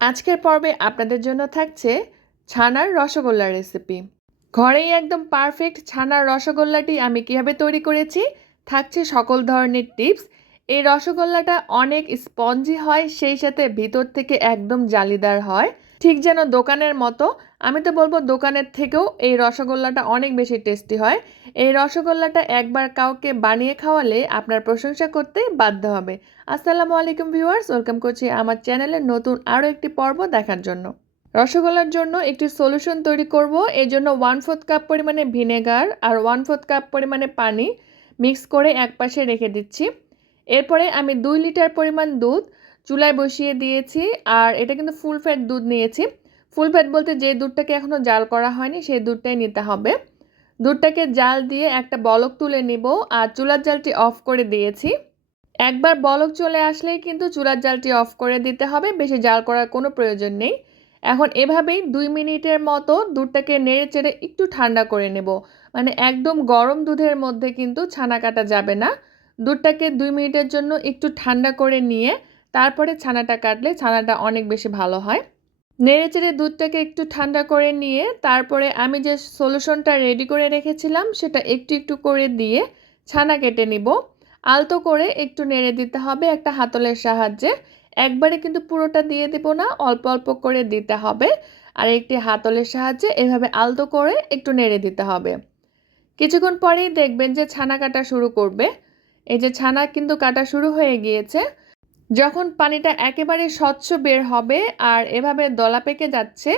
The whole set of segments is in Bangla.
আজকের পর্বে আপনাদের জন্য থাকছে ছানার রসগোল্লার রেসিপি ঘরেই একদম পারফেক্ট ছানার রসগোল্লাটি আমি কীভাবে তৈরি করেছি, থাকছে সকল ধরনের টিপস এই রসগোল্লাটা অনেক স্পঞ্জি হয়, সেই সাথে ভিতর থেকে একদম জালিদার হয়। ঠিক যেন দোকানের মতো। আমি তো বলব দোকানের থেকেও এই রসগোল্লাটা অনেক বেশি টেস্টি হয়। এই রসগোল্লাটা একবার কাউকে বানিয়ে খাওয়ালে আপনার প্রশংসা করতে বাধ্য হবে। আসসালামু আলাইকুম ভিউয়ার্স, ওয়েলকাম করছি আমার চ্যানেলে নতুন আরও একটি পর্ব দেখার জন্য। রসগোল্লার জন্য একটি সলিউশন তৈরি করব। এই জন্য ওয়ান ফোর্থ কাপ পরিমাণে ভিনেগার আর ওয়ান ফোর্থ কাপ পরিমাণে পানি মিক্স করে এক পাশে রেখে দিচ্ছি। এরপরে আমি দুই লিটার পরিমাণ দুধ চুলায় বসিয়ে দিয়েছি আর এটা কিন্তু ফুল ফ্যাট দুধ নিয়েছি। ফুল ফ্যাট বলতে যে দুধটাকে এখনও জাল করা হয়নি সেই দুধটাই নিতে হবে। দুধটাকে জাল দিয়ে একটা বলক তুলে নিব আর চুলার জালটি অফ করে দিয়েছি। একবার বলক চলে আসলেই কিন্তু চুলার জালটি অফ করে দিতে হবে, বেশি জাল করার কোনো প্রয়োজন নেই। এখন এভাবেই দুই মিনিটের মতো দুধটাকে নেড়ে চেড়ে একটু ঠান্ডা করে নেব। মানে একদম গরম দুধের মধ্যে কিন্তু ছানা কাটা যাবে না। দুধটাকে দুই মিনিটের জন্য একটু ঠান্ডা করে নিয়ে তারপরে ছানাটা কাটলে ছানাটা অনেক বেশি ভালো হয়। নেড়ে চেড়ে দুধটাকে একটু ঠান্ডা করে নিয়ে তারপরে আমি যে সলিউশনটা রেডি করে রেখেছিলাম সেটা একটু একটু করে দিয়ে ছানা কেটে নিব। আলতো করে একটু নেড়ে দিতে হবে একটা হাতলের সাহায্যে। একবারে কিন্তু পুরোটা দিয়ে দেব না, অল্প অল্প করে দিতে হবে। আর একটি হাতলের সাহায্যে এভাবে আলতো করে একটু নেড়ে দিতে হবে। কিছুক্ষণ পরেই দেখবেন যে ছানা কাটা শুরু করবে। এই যে ছানা কিন্তু কাটা শুরু হয়ে গিয়েছে। যখন পানিটা একেবারে স্বচ্ছ বের হবে আর এভাবে দলা পেকে যাচ্ছে,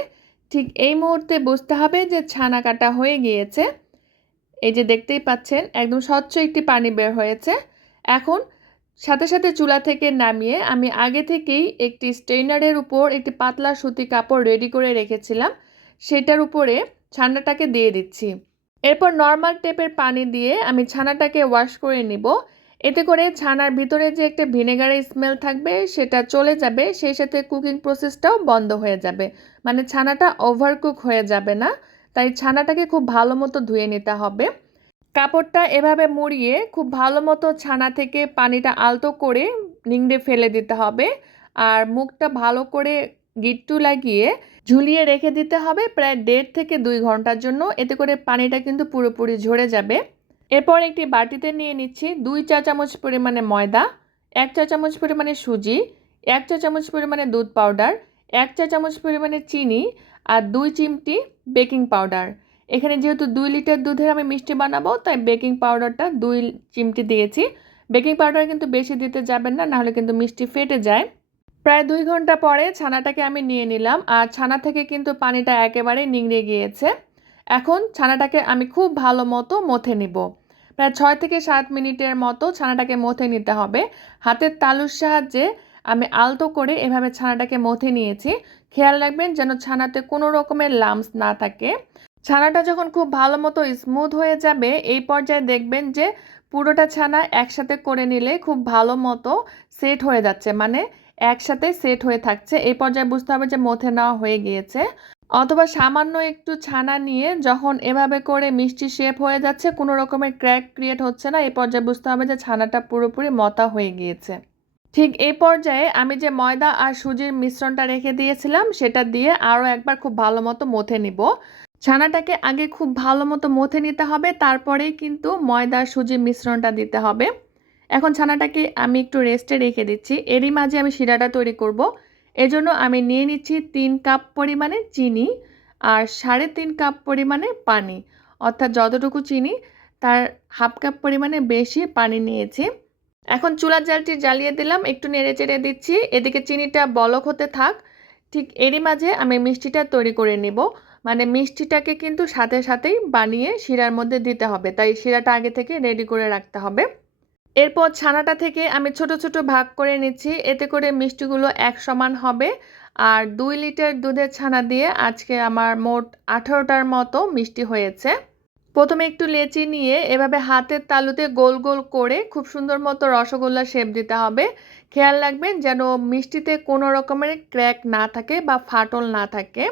ঠিক এই মুহূর্তে বুঝতে হবে যে ছানা কাটা হয়ে গিয়েছে। এই যে দেখতেই পাচ্ছেন, একদম স্বচ্ছ একটি পানি বের হয়েছে। এখন সাথে সাথে চুলা থেকে নামিয়ে আমি আগে থেকেই একটি স্টেইনারের উপর একটি পাতলা সুতি কাপড় রেডি করে রেখেছিলাম। সেটার উপরে ছানাটাকে দিয়ে দিচ্ছি। এরপর নর্মাল টেপের পানি দিয়ে আমি ছানাটাকে ওয়াশ করে নিব। এতে করে ছানার ভিতরে যে একটা ভিনেগারের স্মেল থাকবে, সেটা চলে যাবে, সেই সাথে কুকিং প্রসেসটাও বন্ধ হয়ে যাবে। মানে ছানাটা ওভারকুক হয়ে যাবে না, তাই ছানাটাকে খুব ভালো মতো ধুয়ে নিতে হবে। কাপড়টা এভাবে মুড়িয়ে খুব ভালো মতো ছানা থেকে পানিটা আলতো করে নিংড়ে ফেলে দিতে হবে। আর মুখটা ভালো করে গিট্টু লাগিয়ে ঝুলিয়ে রেখে দিতে হবে প্রায় দেড় থেকে দুই ঘণ্টার জন্য। এতে করে পানিটা কিন্তু পুরোপুরি ঝরে যাবে। এরপর একটি বাটিতে নিয়ে নিচ্ছি দুই চা চামচ পরিমাণে ময়দা, এক চা চামচ পরিমাণে সুজি, এক চা চামচ পরিমাণে দুধ পাউডার, এক চা চামচ পরিমাণে চিনি আর দুই চিমটি বেকিং পাউডার। এখানে যেহেতু দুই লিটার দুধের আমি মিষ্টি বানাবো, তাই বেকিং পাউডারটা দুই চিমটি দিয়েছি। বেকিং পাউডার কিন্তু বেশি দিতে যাবেন না, নাহলে কিন্তু মিষ্টি ফেটে যায়। প্রায় দুই ঘণ্টা পরে ছানাটাকে আমি নিয়ে নিলাম আর ছানা থেকে কিন্তু পানিটা একেবারে নিংড়ে গিয়েছে। এখন ছানাটাকে আমি খুব ভালো মতো মথে নিব। প্রায় ছয় থেকে সাত মিনিটের মতো ছানাটাকে মথে নিতে হবে। হাতের তালুর সাহায্যে আমি আলতো করে এভাবে ছানাটাকে মথে নিয়েছি। খেয়াল রাখবেন যেন ছানাতে কোনো রকমের লামস না থাকে। ছানাটা যখন খুব ভালো মতো স্মুথ হয়ে যাবে, এই পর্যায়ে দেখবেন যে পুরোটা ছানা একসাথে করে নিলে খুব ভালো মতো সেট হয়ে যাচ্ছে। মানে একসাথে সেট হয়ে থাকছে। এই পর্যায়ে বুঝতে হবে যে মথে নেওয়া হয়ে গিয়েছে। অথবা সামান্য একটু ছানা নিয়ে যখন এভাবে করে মিষ্টি শেপ হয়ে যাচ্ছে, কোনো রকমের ক্র্যাক ক্রিয়েট হচ্ছে না। এই পর্যায়ে বুঝতে হবে যে ছানাটা পুরোপুরি মতা হয়ে গিয়েছে। ঠিক এই পর্যায়ে আমি যে ময়দা আর সুজির মিশ্রণটা রেখে দিয়েছিলাম, সেটা দিয়ে আরও একবার খুব ভালো মতো মথে নিব। ছানাটাকে আগে খুব ভালো মতো মথে নিতে হবে, তারপরেই কিন্তু ময়দা সুজির মিশ্রণটা দিতে হবে। এখন ছানাটাকে আমি একটু রেস্টে রেখে দিচ্ছি। এরই মাঝে আমি শিরাটা তৈরি করব। এজন্য আমি নিয়ে নিচ্ছি তিন কাপ পরিমাণে চিনি আর সাড়ে তিন কাপ পরিমাণে পানি। অর্থাৎ যতটুকু চিনি, তার হাফ কাপ পরিমাণে বেশি পানি নিয়েছি। এখন চুলার জালটি জ্বালিয়ে দিলাম, একটু নেড়ে চেড়ে দিচ্ছি। এদিকে চিনিটা বলক হতে থাক, ঠিক এরই মাঝে আমি মিষ্টিটা তৈরি করে নেব। মানে মিষ্টিটাকে কিন্তু সাথে সাথেই বানিয়ে শিরার মধ্যে দিতে হবে, তাই শিরাটা আগে থেকে রেডি করে রাখতে হবে। এরপর ছানাটা থেকে আমি ছোট ছোট ভাগ করে নিচ্ছি। এতে করে মিষ্টিগুলো এক সমান হবে। আর দুই লিটার দুধের ছানা দিয়ে আজকে আমার মোট আঠারোটার মতো মিষ্টি হয়েছে। প্রথমে একটু লেচি নিয়ে এভাবে হাতের তালুতে গোল গোল করে খুব সুন্দর মতো রসগোল্লা শেপ দিতে হবে। খেয়াল রাখবেন যেন মিষ্টিতে কোনো রকমের ক্র্যাক না থাকে বা ফাটল না থাকে।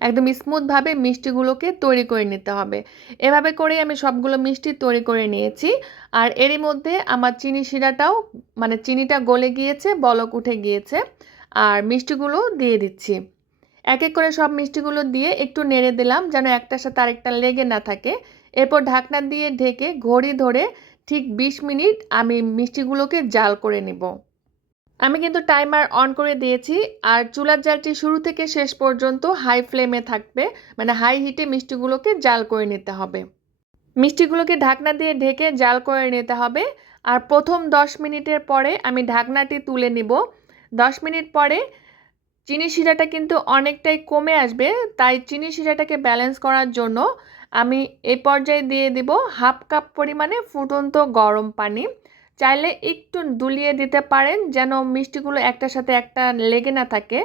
একদম স্মুথভাবে মিষ্টিগুলোকে তৈরি করে নিতে হবে। এভাবে করে আমি সবগুলো মিষ্টি তৈরি করে নিয়েছি। আর এরই মধ্যে আমার চিনি শিরাটাও মানে চিনিটা গলে গিয়েছে, বলক উঠে গিয়েছে। আর মিষ্টিগুলো দিয়ে দিচ্ছি। এক এক করে সব মিষ্টিগুলো দিয়ে একটু নেড়ে দিলাম যেন একটার সাথে আরেকটা লেগে না থাকে। এরপর ঢাকনা দিয়ে ঢেকে ঘড়ি ধরে ঠিক বিশ মিনিট আমি মিষ্টিগুলোকে জাল করে নেব। আমি কিন্তু টাইমার অন করে দিয়েছি আর চুলার জালটি শুরু থেকে শেষ পর্যন্ত হাই ফ্লেমে থাকবে মানে হাই হিটে মিষ্টিগুলোকে জাল করে নিতে হবে। মিষ্টিগুলোকে ঢাকনা দিয়ে ঢেকে জাল করে নিতে হবে আর প্রথম দশ মিনিটের পরে আমি ঢাকনাটি তুলে নিব। দশ মিনিট পরে চিনি শিরাটা কিন্তু অনেকটাই কমে আসবে, তাই চিনি শিরাটাকে ব্যালেন্স করার জন্য আমি এই পর্যায়ে দিয়ে দিব হাফ কাপ পরিমাণে ফুটন্ত গরম পানি। চাইলে একটু দুলিয়ে দিতে পারেন যেন মিষ্টিগুলো একটার সাথে একটা লেগে না থাকে।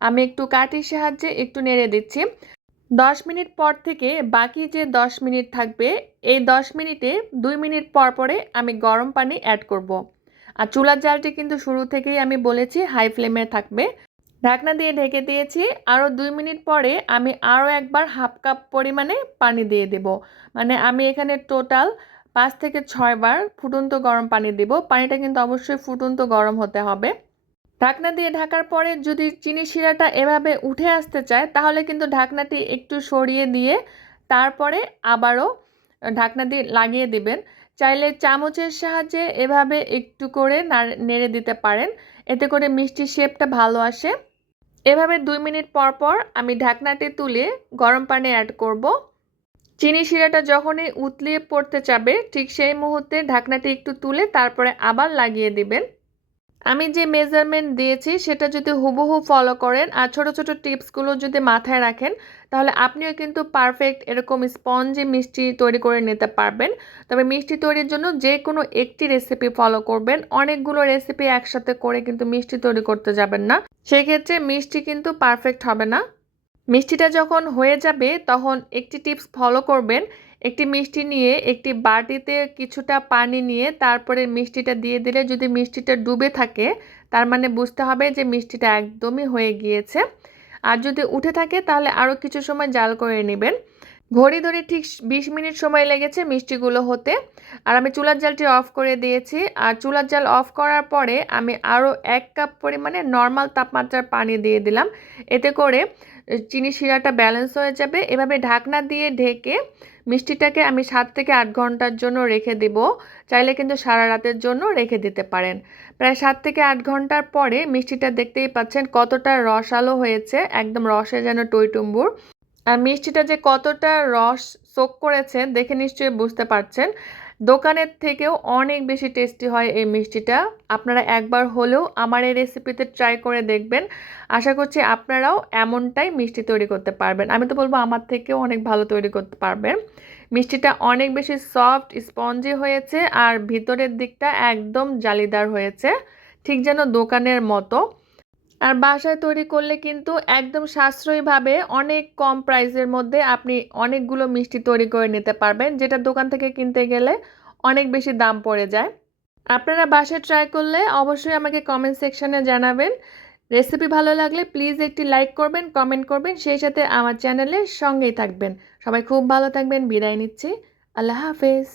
আমি একটু কাঠির সাহায্যে একটু নেড়ে দিচ্ছি। দশ মিনিট পর থেকে বাকি যে দশ মিনিট থাকবে, এই দশ মিনিটে দুই মিনিট পর পরে আমি গরম পানি অ্যাড করব। আর চুলার জালটি কিন্তু শুরু থেকেই আমি বলেছি হাই ফ্লেমে থাকবে। ঢাকনা দিয়ে ঢেকে দিয়েছি। আরও দুই মিনিট পরে আমি আরও একবার হাফ কাপ পরিমাণে পানি দিয়ে দেব। মানে আমি এখানে টোটাল পাঁচ থেকে ছয়বার ফুটন্ত গরম পানি দেব। পানিটা কিন্তু অবশ্যই ফুটন্ত গরম হতে হবে। ঢাকনা দিয়ে ঢাকার পরে যদি চিনি শিরাটা এভাবে উঠে আসতে চায়, তাহলে কিন্তু ঢাকনাটি একটু সরিয়ে দিয়ে তারপরে আবারও ঢাকনা দিয়ে লাগিয়ে দিবেন। চাইলে চামচের সাহায্যে এভাবে একটু করে নেড়ে দিতে পারেন। এতে করে মিষ্টির শেপটা ভালো আসে। এভাবে দুই মিনিট পর পর আমি ঢাকনাটি তুলে গরম পানি অ্যাড করব। চিনি শিরাটা যখনই উতলিয়ে পড়তে চাবে, ঠিক সেই মুহূর্তে ঢাকনাটি একটু তুলে তারপরে আবার লাগিয়ে দিবেন। আমি যে মেজারমেন্ট দিয়েছি, সেটা যদি হুবহু ফলো করেন আর ছোটো ছোটো টিপসগুলো যদি মাথায় রাখেন, তাহলে আপনিও কিন্তু পারফেক্ট এরকম স্পঞ্জি মিষ্টি তৈরি করে নিতে পারবেন। তবে মিষ্টি তৈরির জন্য যে কোনো একটি রেসিপি ফলো করবেন। অনেকগুলো রেসিপি একসাথে করে কিন্তু মিষ্টি তৈরি করতে যাবেন না। সেক্ষেত্রে মিষ্টি কিন্তু পারফেক্ট হবে না। মিষ্টিটা যখন হয়ে যাবে, তখন একটি টিপস ফলো করবেন। একটি মিষ্টি নিয়ে একটি বাটিতে কিছুটা পানি নিয়ে তারপরে মিষ্টিটা দিয়ে দিলে যদি মিষ্টিটা ডুবে থাকে, তার মানে বুঝতে হবে যে মিষ্টিটা একদমই হয়ে গিয়েছে। আর যদি উঠে থাকে, তাহলে আরও কিছু সময় জাল করে নেবেন। ঘড়ি ধরে ঠিক বিশ মিনিট সময় লেগেছে মিষ্টিগুলো হতে। আর আমি চুলার জালটি অফ করে দিয়েছি। আর চুলার জাল অফ করার পরে আমি আরও এক কাপ পরিমাণে নর্মাল তাপমাত্রার পানি দিয়ে দিলাম। এতে করে চিনি শিরাটা ব্যালেন্স হয়ে যাবে। এভাবে ঢাকনা দিয়ে ঢেকে মিষ্টিটাকে আমি সাত থেকে আট ঘণ্টার জন্য রেখে দেব। চাইলে কিন্তু সারা রাতের জন্য রেখে দিতে পারেন। প্রায় সাত থেকে আট ঘণ্টার পরে মিষ্টিটা দেখতেই পাচ্ছেন কতটা রস আলো হয়েছে। একদম রসে যেন টইটুম্বুর। আর মিষ্টিটা যে কতটা রস সোক করেছেন, দেখে নিশ্চয়ই বুঝতে পারছেন। দোকানের থেকেও অনেক বেশি টেস্টি হয় এই মিষ্টিটা। আপনারা একবার হলেও আমার এই রেসিপিতে ট্রাই করে দেখবেন। আশা করছি আপনারাও এমনটাই মিষ্টি তৈরি করতে পারবেন। আমি তো বলব আমার থেকেও অনেক ভালো তৈরি করতে পারবেন। মিষ্টিটা অনেক বেশি সফট স্পঞ্জি হয়েছে আর ভিতরের দিকটা একদম জালিদার হয়েছে। ঠিক যেন দোকানের মতো। আর বাসায় তৈরি করলে কিন্তু একদম সাশ্রয়ীভাবে অনেক কম প্রাইসের মধ্যে আপনি অনেকগুলো মিষ্টি তৈরি করে নিতে পারবেন, যেটা দোকান থেকে কিনতে গেলে অনেক বেশি দাম পড়ে যায়। আপনারা বাসায় ট্রাই করলে অবশ্যই আমাকে কমেন্ট সেকশানে জানাবেন। রেসিপি ভালো লাগলে প্লিজ একটি লাইক করবেন কমেন্ট করবেন, সেই সাথে আমার চ্যানেলের সঙ্গেই থাকবেন। সবাই খুব ভালো থাকবেন, বিদায় নিচ্ছি। আল্লাহ হাফেজ।